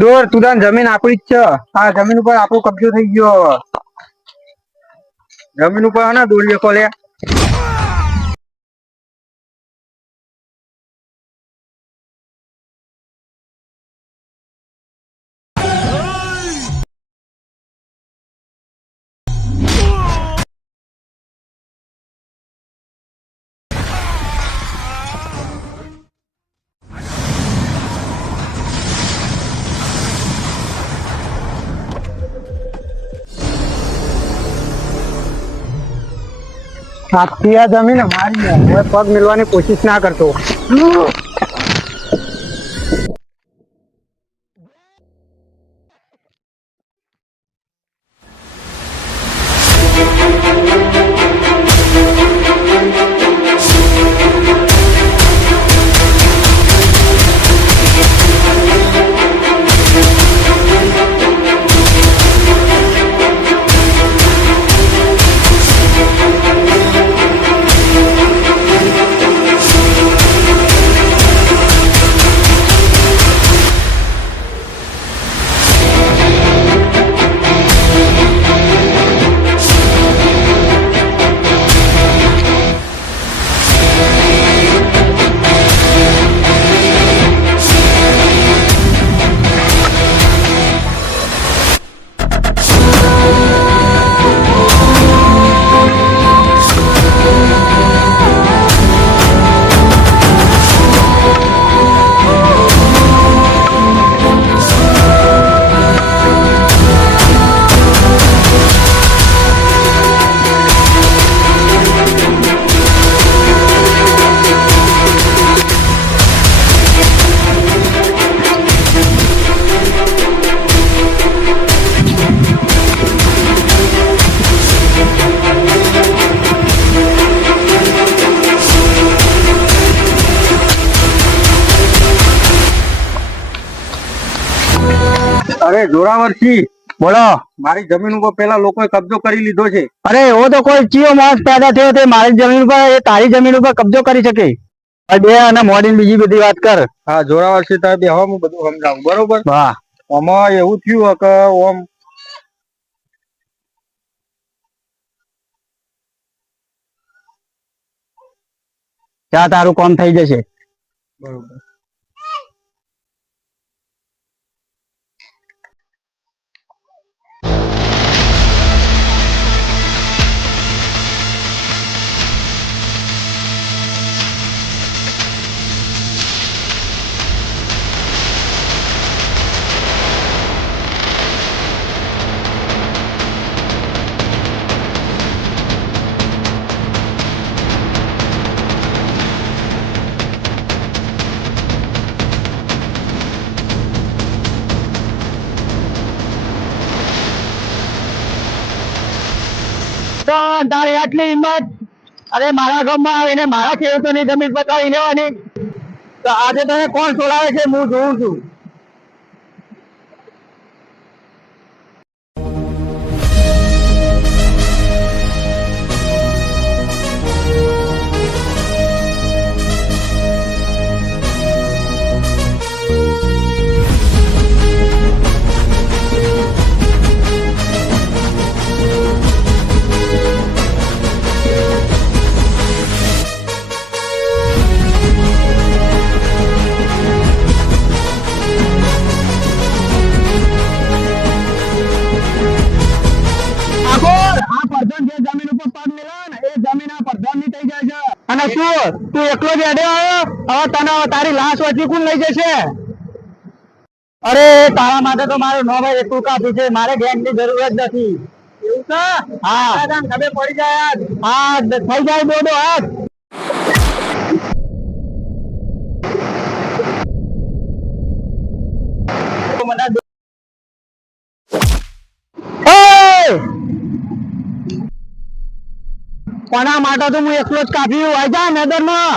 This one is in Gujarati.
દોર તું તાન જમીન આપણી જ છે. આ જમીન ઉપર આપણો કબજો થઈ ગયો. જમીન ઉપર હે ને દોડીએ કોલે. આખી આ જમીન મારી હવે પગ મિલવાની કોશિશ ના કરતો. અરે જોરાવરસિંહ બોલો. મારી જમીન ઉપર પેલા લોકોએ કબજો કરી લીધો છે. અરે એવો તો કોઈ ચિયો માણસ પેદા થયો તે મારી જમીન ઉપર એ તારી જમીન ઉપર કબજો કરી શકે? બે અને મોડીને બીજી બધી વાત કર. હા જોરાવરસિંહ તમે બે હું બધું સમજાવું બરોબર. હા આમાં એવું થયું કે ઓમ ત્યાં તારું કામ થઈ જશે. બરોબર. તારી આટલી હિંમત? અરે મારા ગામમાં આવીને મારા ખેડૂતોની જમીન પકડી લેવાની તો આજે તને કોણ છોડાવે છે હું જોઉં છું. અને શું તું એકલો જ અડે આવ્યો? હવે તને તારી લાશ વચ્ચે કોણ લઈ જશે? અરે તારા માટે તો મારો નો ભાઈ એટલું કાફી છે. મારે ગેંગ ની જરૂર જ નથી. એવું છે? હા ખબર પડી જાય. હા થઈ જાય બોડો હાથ. કોના માટે તો હું એકલો જ કાફી આવી જા મેદાનમાં.